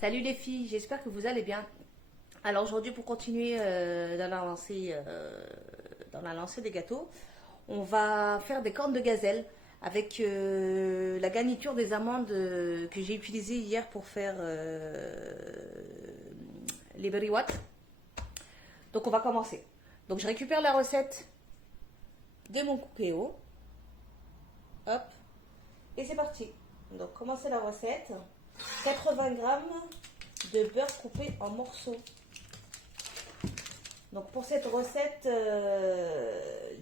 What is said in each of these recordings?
Salut les filles, j'espère que vous allez bien. Alors aujourd'hui pour continuer dans la lancée des gâteaux, on va faire des cornes de gazelle avec la garniture des amandes que j'ai utilisées hier pour faire les beriwat. Donc on va commencer. Donc je récupère la recette de mon cookéo. Hop. Et c'est parti. Donc commencez la recette. 80 grammes de beurre coupé en morceaux. Donc pour cette recette,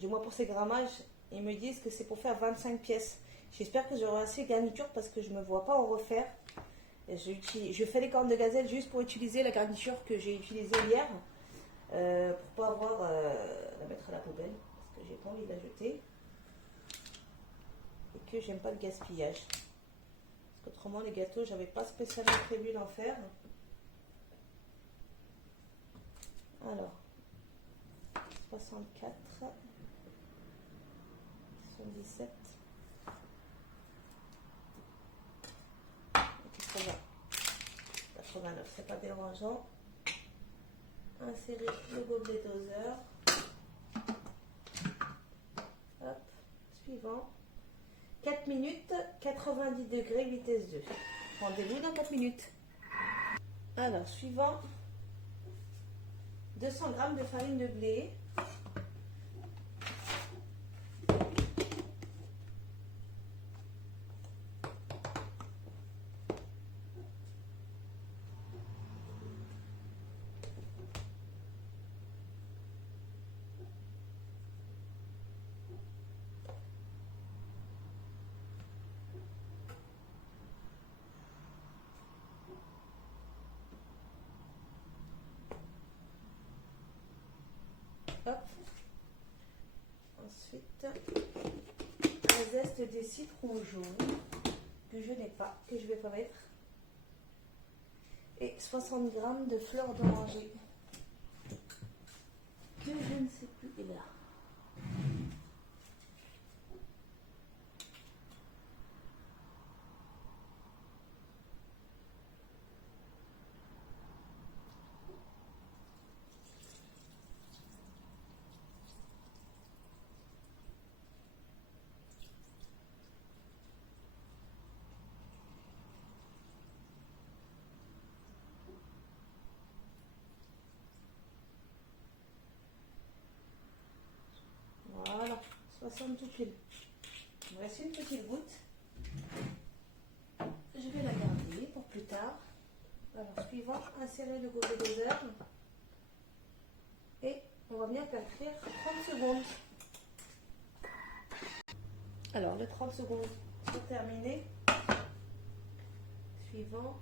du moins pour ces grammages, ils me disent que c'est pour faire 25 pièces. J'espère que j'aurai assez de garniture parce que je ne me vois pas en refaire. Je fais les cornes de gazelle juste pour utiliser la garniture que j'ai utilisée hier. Pour pas avoir la mettre à la poubelle parce que j'ai pas envie de la jeter. Et que j'aime pas le gaspillage. Parce qu'autrement les gâteaux, j'avais pas spécialement prévu d'en faire. Alors, 64, 77, 80, 89, c'est pas dérangeant. Insérer le gobelet doseur. Hop, suivant. 4 minutes, 90 degrés, vitesse 2. Rendez-vous dans 4 minutes. Alors, suivant. 200 g de farine de blé. Hop. Ensuite, un zeste de citron jaune que je n'ai pas, que je vais pas mettre. Et 60 g de fleurs d'oranger que je ne sais plus où est là. Voilà, 60 tout pile. Il me reste une petite goutte. Je vais la garder pour plus tard. Alors, suivant, insérer le gobelet doseur. Et on va bien faire cuire 30 secondes. Alors, les 30 secondes sont terminées. Suivant,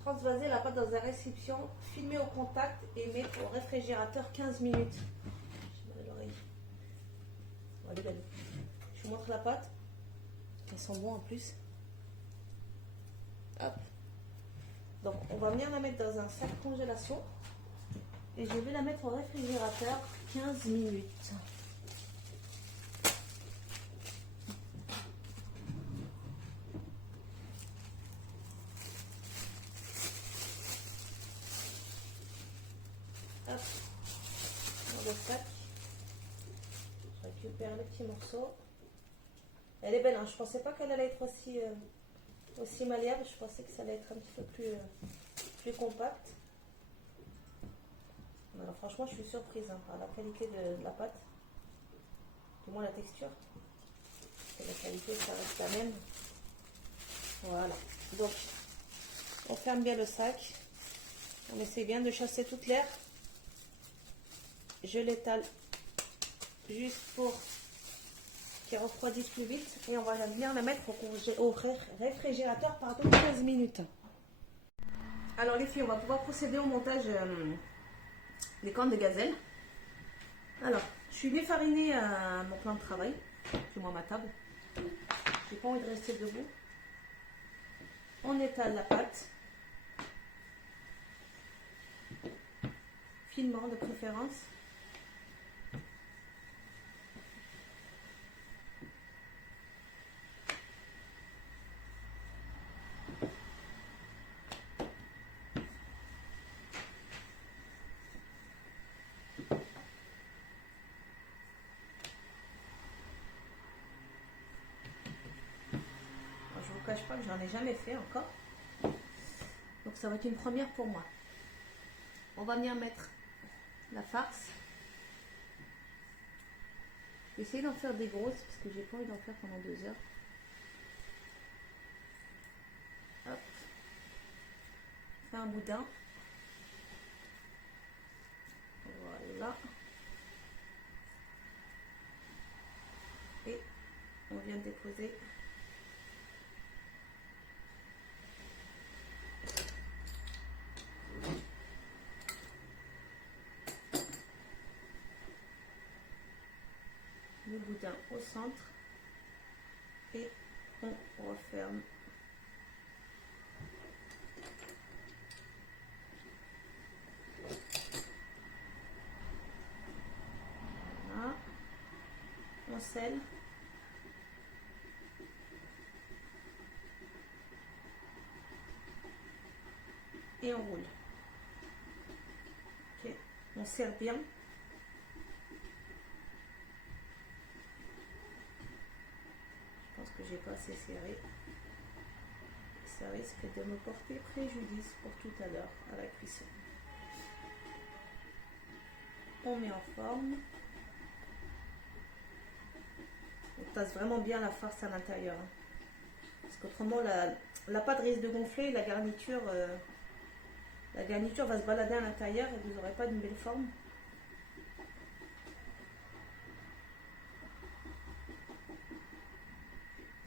transvaser la pâte dans un récipient, filmer au contact et mettre au réfrigérateur 15 minutes. J'ai mal à l'oreille. Bon, elle est belle. Je vous montre la pâte. Elles sont bonnes en plus. Hop. Donc, on va venir la mettre dans un sac congélation. Et je vais la mettre au réfrigérateur 15 minutes. Hop, dans le sac, je récupère les petits morceaux. Elle est belle, hein. Je pensais pas qu'elle allait être aussi malléable, je pensais que ça allait être un petit peu plus compact. Alors franchement, je suis surprise hein, par la qualité de la pâte, du moins la texture. Et la qualité, ça reste la même. Voilà, donc on ferme bien le sac, on essaie bien de chasser toute l'air. Je l'étale juste pour qu'il refroidisse plus vite et on va venir la mettre au réfrigérateur par 15 minutes. Alors les filles, on va pouvoir procéder au montage des cornes de gazelle. Alors, je suis défarinée à mon plan de travail, c'est moi ma table. J'ai pas envie de rester debout. On étale la pâte, finement de préférence. cache pas que j'en ai jamais fait encore. Donc ça va être une première pour moi. On va venir mettre la farce. Je vais essayer d'en faire des grosses parce que j'ai pas envie d'en faire pendant 2 heures. Hop. Fais un boudin. Voilà. Et on vient de déposer le boudin au centre et on referme. Voilà. On scelle. Et on roule. Ok, on serre bien. Je pense que j'ai pas assez serré. Ça risque de me porter préjudice pour tout à l'heure à la cuisson. On met en forme. On tasse vraiment bien la farce à l'intérieur. Parce qu'autrement la pâte risque de gonfler, la garniture va se balader à l'intérieur et vous n'aurez pas une belle forme.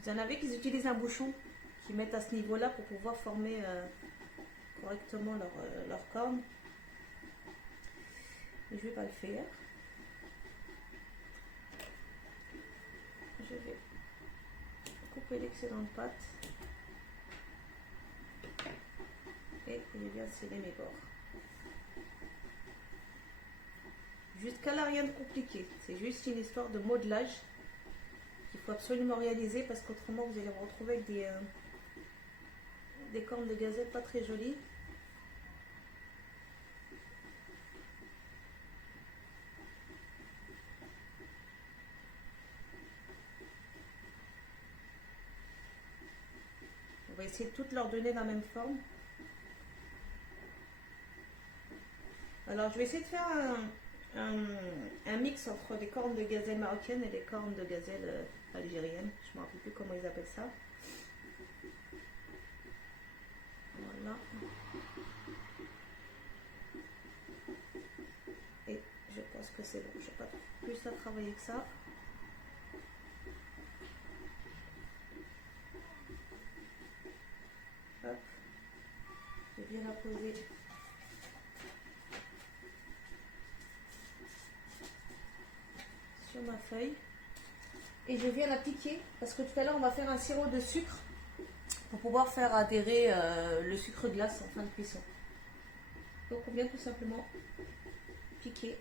Vous en avez qui utilisent un bouchon, qui mettent à ce niveau-là pour pouvoir former correctement leur corne. Mais je ne vais pas le faire. Je vais couper l'excédent de pâte. Et je viens sceller mes bords. Jusqu'à là, rien de compliqué. C'est juste une histoire de modelage qu'il faut absolument réaliser parce qu'autrement vous allez vous retrouver avec des cornes de gazelle pas très jolies. On va essayer de toutes leur donner la même forme. Alors je vais essayer de faire un mix entre les cornes de gazelle marocaine et les cornes de gazelle algérienne. Je ne me rappelle plus comment ils appellent ça. Voilà. Et je pense que c'est bon. Je n'ai pas plus à travailler que ça. Hop. Je viens la poser sur ma feuille. Et je viens la piquer parce que tout à l'heure on va faire un sirop de sucre pour pouvoir faire adhérer le sucre glace en fin de cuisson. Donc on vient tout simplement piquer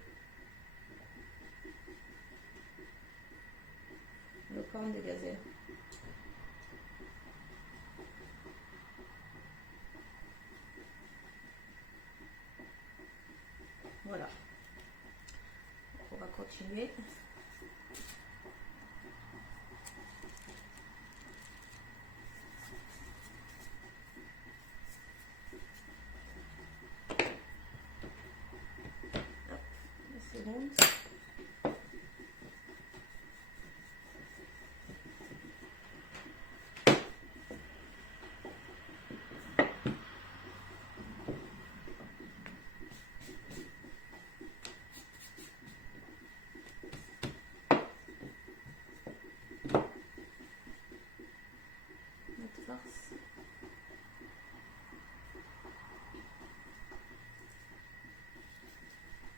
le corne de gazelle. Voilà. On va continuer.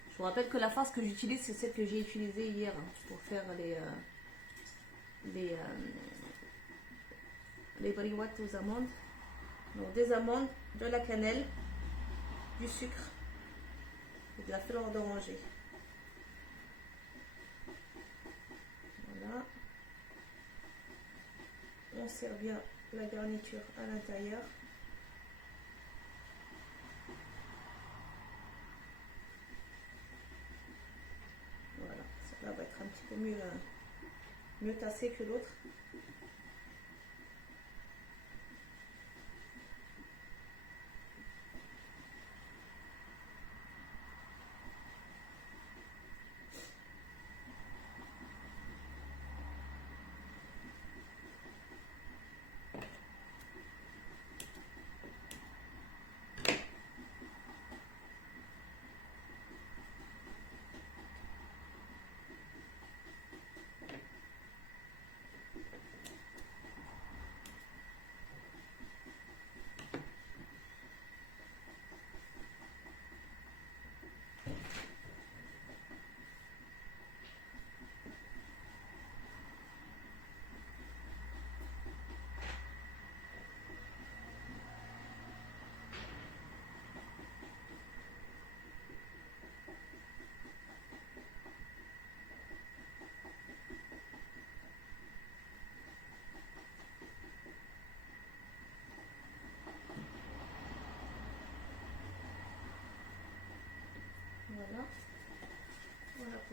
Je vous rappelle que la farce que j'utilise, c'est celle que j'ai utilisée hier pour faire les briouettes aux amandes. Donc des amandes, de la cannelle, du sucre et de la fleur d'oranger. Voilà. On sert bien la garniture à l'intérieur. Voilà, ça va être un petit peu mieux tassé que l'autre.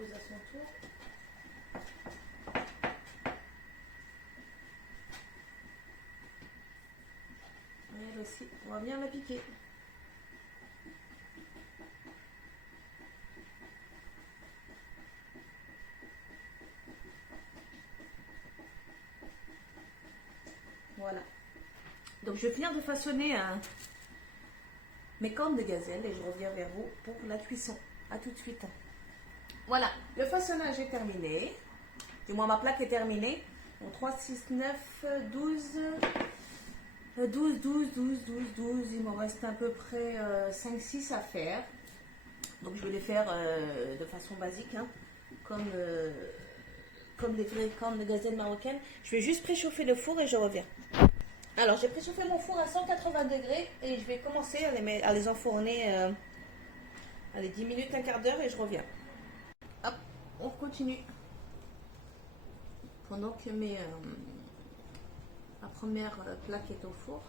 pose à son tour. Et elle aussi, on va bien la piquer. Voilà. Donc je viens de façonner mes cornes de gazelle et je reviens vers vous pour la cuisson. A tout de suite. Voilà, le façonnage est terminé. Du moins ma plaque est terminée. Donc 3, 6, 9, 12, 12, 12, 12, 12, 12. Il me reste à peu près 5, 6 à faire. Donc je vais les faire de façon basique, hein, comme les vraies cornes de gazelle marocaines. Je vais juste préchauffer le four et je reviens. Alors j'ai préchauffé mon four à 180 degrés et je vais commencer à les enfourner allez, 10 minutes, un quart d'heure et je reviens. Hop, on continue. Pendant que la première plaque est au four,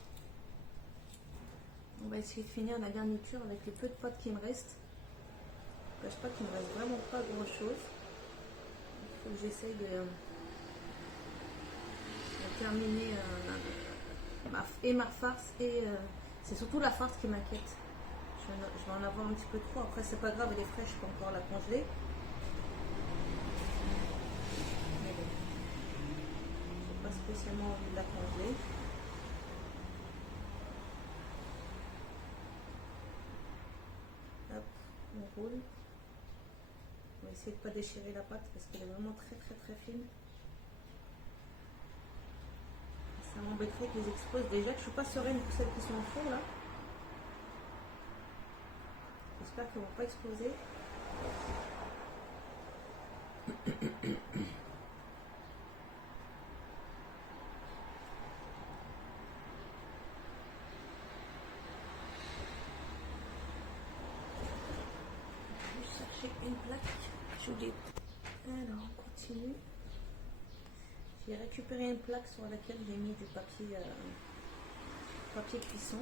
on va essayer de finir la garniture avec le peu de pâte qui me reste. Je ne cache pas qu'il ne me reste vraiment pas grand chose. Il faut que j'essaye de terminer ma farce et c'est surtout la farce qui m'inquiète. Je vais en avoir un petit peu trop. Après, c'est pas grave, elle est fraîche, je peux encore la congeler. Mais bon, j'ai pas spécialement envie de la congeler. Hop, on roule. On va essayer de ne pas déchirer la pâte parce qu'elle est vraiment très très très fine. Ça m'embêterait qu'ils explosent. Déjà que je ne suis pas sereine pour celles qui sont au four là. J'espère qu'elles ne vont pas exploser. Je vais chercher une plaque. J'oublie. Alors on continue. J'ai récupéré une plaque sur laquelle j'ai mis du papier cuisson.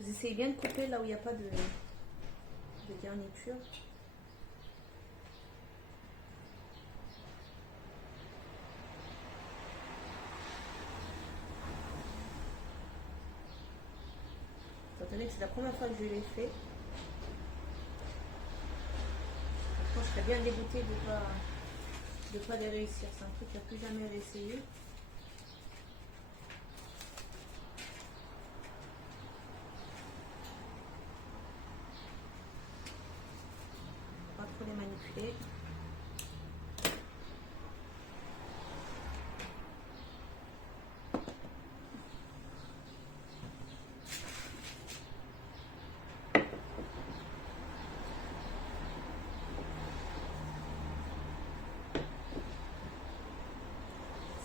Vous essayez bien de couper là où il n'y a pas de garniture. Étant donné que c'est la première fois que je l'ai fait, franchement, je serais bien dégoûtée de pas les réussir. C'est un truc que je n'ai plus jamais réessayé. Pas trop les manipuler.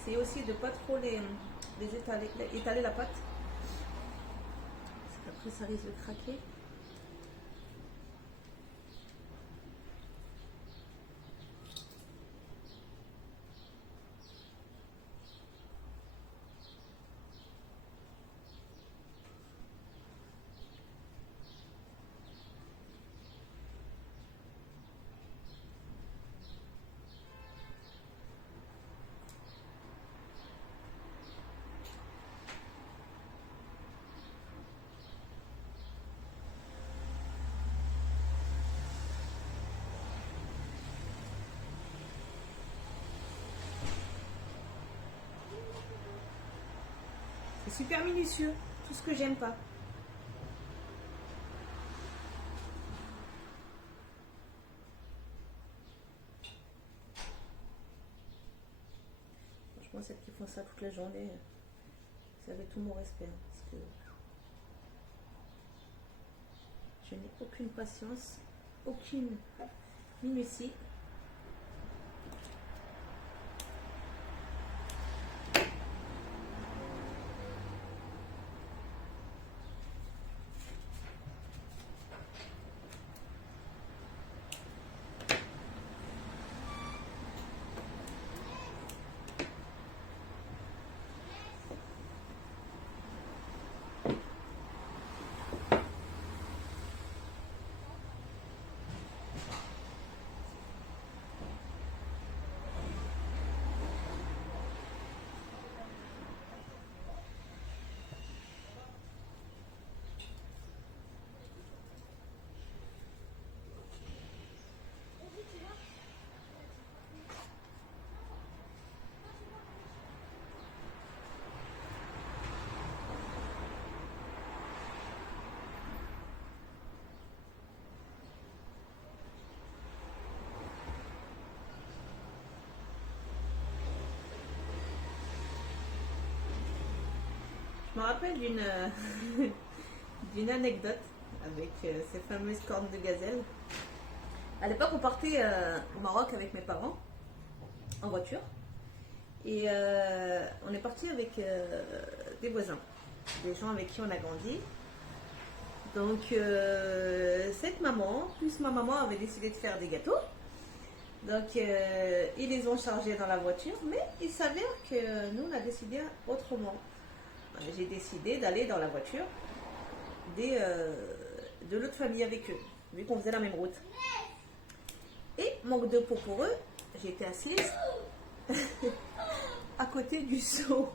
C'est aussi de ne pas trop étaler la pâte. Parce qu'après ça risque de craquer. C'est super minutieux, tout ce que j'aime pas. Franchement, celles qui font ça toute la journée, vous avez tout mon respect. Hein, parce que je n'ai aucune patience, aucune minutie. rappelle d'une anecdote avec ces fameuses cornes de gazelle. À l'époque, on partait au Maroc avec mes parents en voiture et on est parti avec des voisins, des gens avec qui on a grandi. Donc cette maman, plus ma maman, avait décidé de faire des gâteaux. Donc ils les ont chargés dans la voiture, mais il s'avère que nous on a décidé autrement. J'ai décidé d'aller dans la voiture de l'autre famille avec eux, vu qu'on faisait la même route. Et manque de peau pour eux, j'ai été assise à côté du seau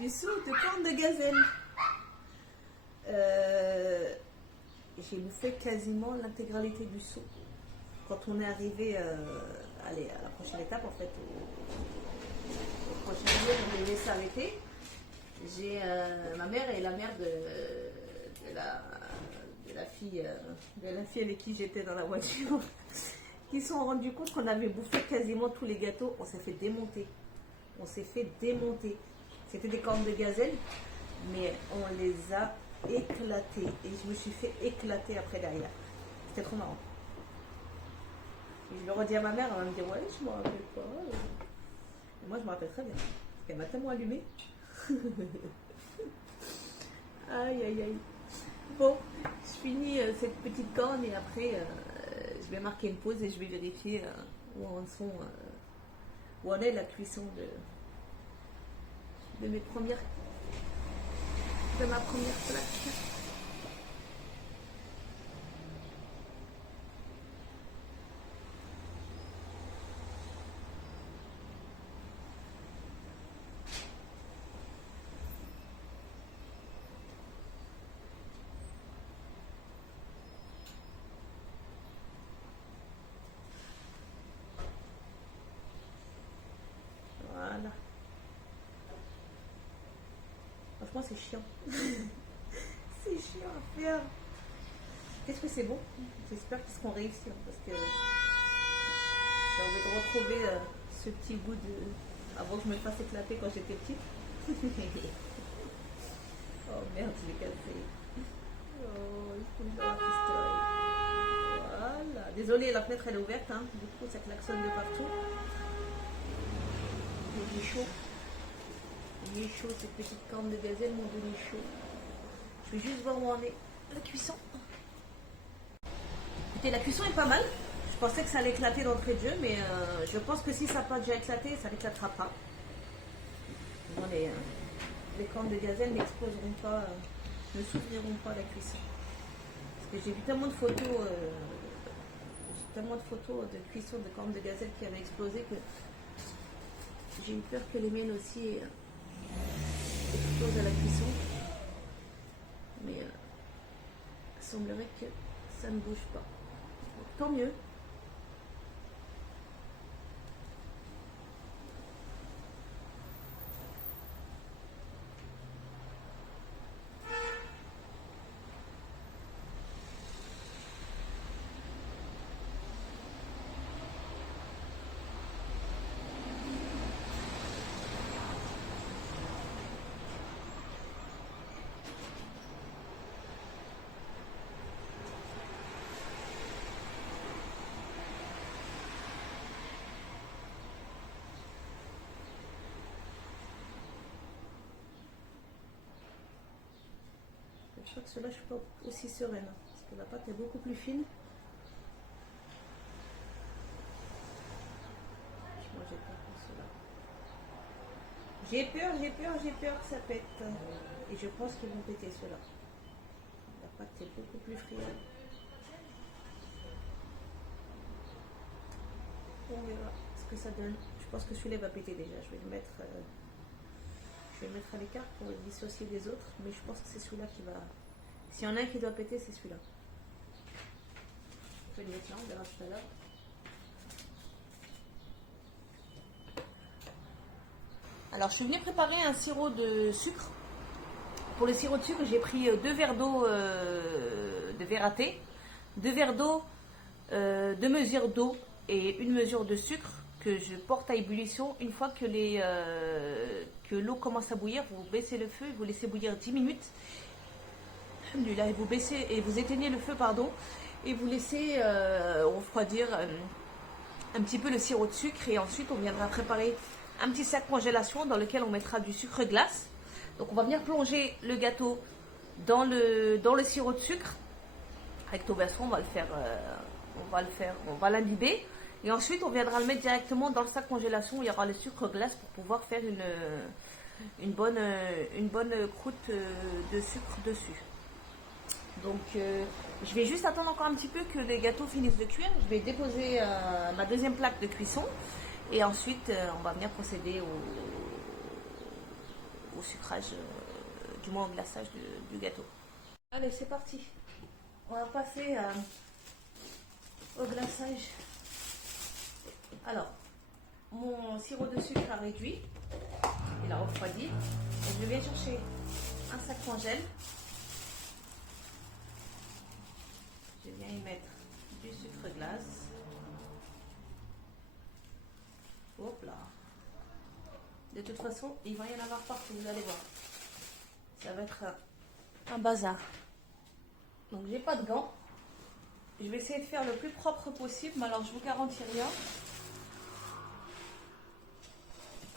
de cornes de gazelle. J'ai bouffé quasiment l'intégralité du seau. Quand on est arrivé à la prochaine étape, en fait, au prochain jour, on devait s'arrêter. J'ai ma mère et la mère de la fille avec qui j'étais dans la voiture qui se sont rendus compte qu'on avait bouffé quasiment tous les gâteaux. On s'est fait démonter. C'était des cornes de gazelle, mais on les a éclatés. Et je me suis fait éclater après derrière. C'était trop marrant. Et je le redis à ma mère, elle va me dire ouais, je me rappelle pas. Et moi, je me rappelle très bien. Parce qu'elle m'a tellement allumée. Aïe, aïe, aïe. Bon, je finis cette petite corne et après, je vais marquer une pause et je vais vérifier où en où en est la cuisson de ma première plaque. Voilà. Franchement, c'est chiant. C'est chiant à faire. Qu'est-ce que c'est bon? J'espère qu'ils seront réussis parce que j'ai envie de retrouver ce petit goût avant que je me fasse éclater quand j'étais petite. Oh merde, je l'ai cassé. Oh, il faut que je la rafistoille. Voilà. Désolée, la fenêtre elle est ouverte, hein. Du coup ça klaxonne de partout. Il est chaud. Il est chaud, cette petite corne de gazelle m'ont donné chaud. Je vais juste voir où en est la cuisson. Écoutez, la cuisson est pas mal. Je pensais que ça allait éclater d'entrée de jeu, mais je pense que si ça n'a pas déjà éclaté, ça n'éclatera pas. Bon, les cornes de gazelle n'exploseront pas, ne s'ouvriront pas à la cuisson. Parce que j'ai vu tellement de photos, de cuisson de cornes de gazelle qui avaient explosé que j'ai eu peur que les miennes aussi explosent à la cuisson. Mais il semblerait que ça ne bouge pas. Donc, tant mieux. Je crois que cela, je ne suis pas aussi sereine, parce que la pâte est beaucoup plus fine. Moi, j'ai peur pour cela. J'ai peur que ça pète. Et je pense qu'ils vont péter cela. La pâte est beaucoup plus friable. On verra ce que ça donne. Je pense que celui-là va péter déjà. Je vais le mettre à l'écart pour le dissocier des autres. Mais je pense que c'est celui-là qui va... S'il y en a un qui doit péter, c'est celui-là. Je vais le mettre là, on verra tout à l'heure. Alors, je suis venue préparer un sirop de sucre. Pour le sirop de sucre, j'ai pris 2 verres d'eau de verre à thé, 2 verres d'eau, 2 mesures d'eau et 1 mesure de sucre que je porte à ébullition. Une fois que l'eau commence à bouillir, vous baissez le feu, vous laissez bouillir 10 minutes. Alhamdoulilah, et vous éteignez le feu, pardon, et vous laissez refroidir un petit peu le sirop de sucre, et ensuite on viendra préparer un petit sac congélation dans lequel on mettra du sucre glace. Donc on va venir plonger le gâteau dans le sirop de sucre. Recto verso, on va l'imbiber. Et ensuite, on viendra le mettre directement dans le sac congélation où il y aura le sucre glace pour pouvoir faire une bonne croûte de sucre dessus. Donc, je vais juste attendre encore un petit peu que les gâteaux finissent de cuire. Je vais déposer ma deuxième plaque de cuisson. Et ensuite, on va venir procéder au sucrage, du moins au glaçage du gâteau. Allez, c'est parti. On va passer au glaçage. Alors, mon sirop de sucre a réduit, il a refroidi. Et je vais chercher un sac congèle. Je viens y mettre du sucre glace. Hop là. De toute façon, il va y en avoir partout, vous allez voir. Ça va être un bazar. Donc, j'ai pas de gants. Je vais essayer de faire le plus propre possible, mais alors je vous garantis rien.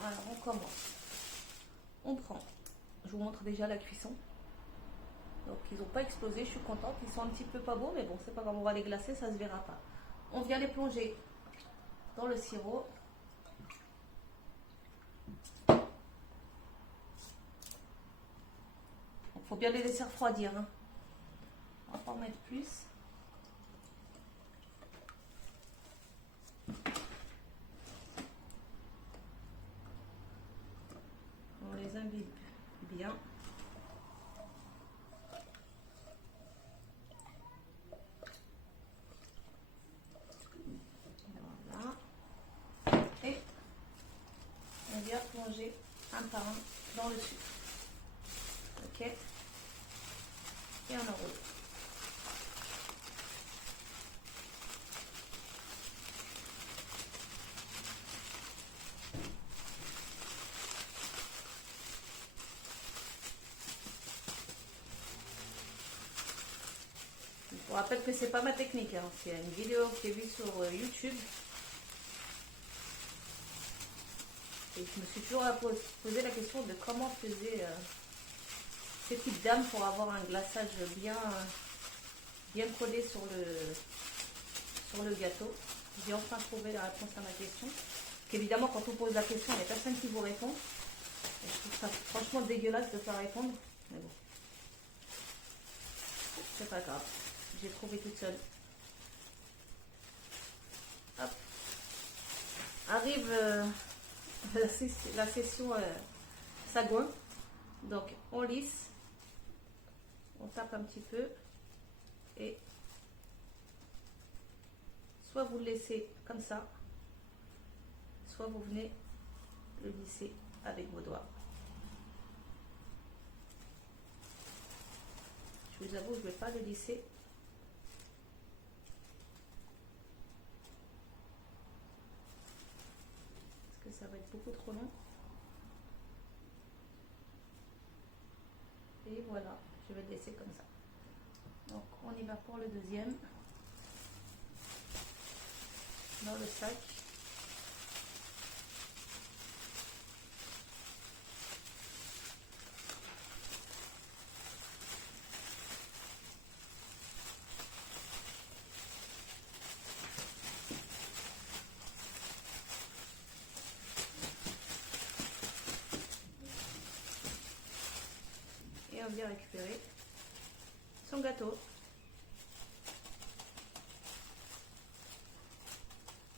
Alors, on commence. On prend. Je vous montre déjà la cuisson. Donc, ils n'ont pas explosé, je suis contente. Ils sont un petit peu pas beaux, mais bon, c'est pas grave, on va les glacer, ça se verra pas. On vient les plonger dans le sirop. Il faut bien les laisser refroidir. Hein. On va pas en mettre plus. On les imbibe bien. Voilà. Et on vient plonger un par un dans le sucre. Ok. Et on enroule. Je vous rappelle que c'est pas ma technique, hein. C'est une vidéo qui est vue sur YouTube. Et je me suis toujours posé la question de comment faisaient ces petites dames pour avoir un glaçage bien collé sur le gâteau. J'ai enfin trouvé la réponse à ma question. Qu'évidemment, quand on pose la question, il n'y a personne qui vous répond. Et je trouve ça franchement dégueulasse de ne pas répondre. Mais bon, c'est pas grave. J'ai trouvé toute seule. Hop. Arrive la session sagouin. Donc on lisse, on tape un petit peu et soit vous le laissez comme ça, soit vous venez le lisser avec vos doigts. Je vous avoue, je ne vais pas le lisser. Parce que ça va être beaucoup trop long. Et voilà, je vais le laisser comme ça. Donc on y va pour le deuxième. Dans le sac. Et on vient récupérer son gâteau.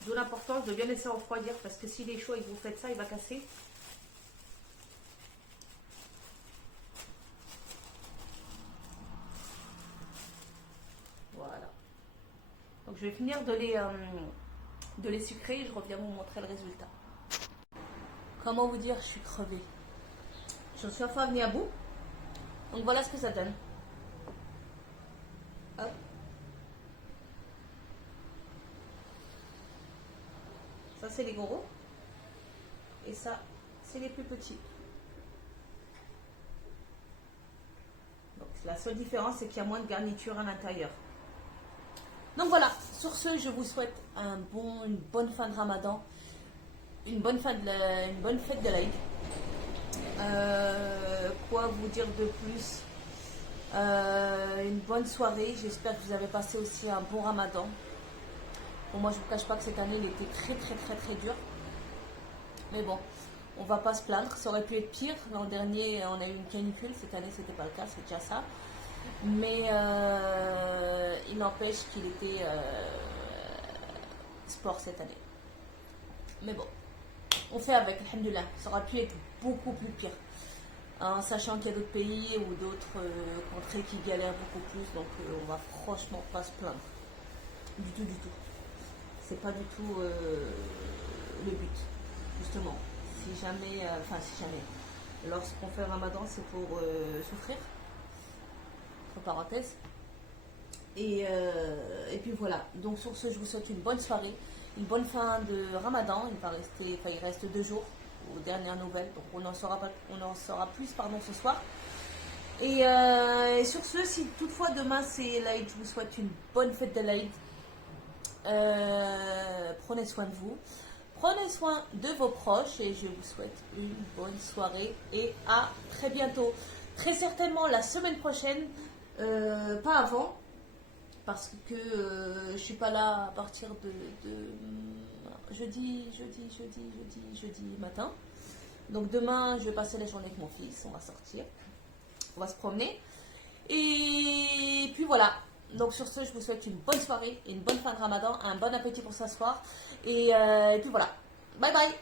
D'où l'importance de bien laisser refroidir parce que s'il est chaud et que vous faites ça, il va casser. Voilà. Donc je vais finir de les sucrer et je reviens vous montrer le résultat. Comment vous dire, je suis crevée. Je suis enfin venue à bout. Donc voilà ce que ça donne. Hop. Ça, c'est les gros. Et ça, c'est les plus petits. Donc, la seule différence, c'est qu'il y a moins de garniture à l'intérieur. Donc voilà, sur ce, je vous souhaite une bonne fin de Ramadan, une bonne fête de l'Aïd. Quoi vous dire de plus? Une bonne soirée. J'espère que vous avez passé aussi un bon Ramadan. Bon, moi, je ne vous cache pas que cette année, il était très dur. Mais bon, on va pas se plaindre. Ça aurait pu être pire. L'an dernier, on a eu une canicule. Cette année, c'était pas le cas. C'est déjà ça. Mais il n'empêche qu'il était sport cette année. Mais bon, on fait avec, alhamdoulilah. Ça aurait pu être beaucoup plus pire. En sachant qu'il y a d'autres pays ou d'autres contrées qui galèrent beaucoup plus. Donc on va franchement pas se plaindre. Du tout. C'est pas du tout le but. Justement. Si jamais, lorsqu'on fait Ramadan, c'est pour souffrir. Entre parenthèses. Et puis voilà. Donc sur ce, je vous souhaite une bonne soirée, une bonne fin de Ramadan. Il reste 2 jours aux dernières nouvelles. Donc on en saura plus ce soir. Et sur ce, si toutefois demain c'est l'Aïd, je vous souhaite une bonne fête de l'Aïd. Prenez soin de vous. Prenez soin de vos proches et je vous souhaite une bonne soirée et à très bientôt. Très certainement la semaine prochaine, pas avant, parce que je suis pas là à partir de jeudi matin. Donc demain, je vais passer la journée avec mon fils, on va sortir, on va se promener. Et puis voilà. Donc sur ce, je vous souhaite une bonne soirée, une bonne fin de Ramadan, un bon appétit pour s'asseoir. Et puis voilà. Bye bye.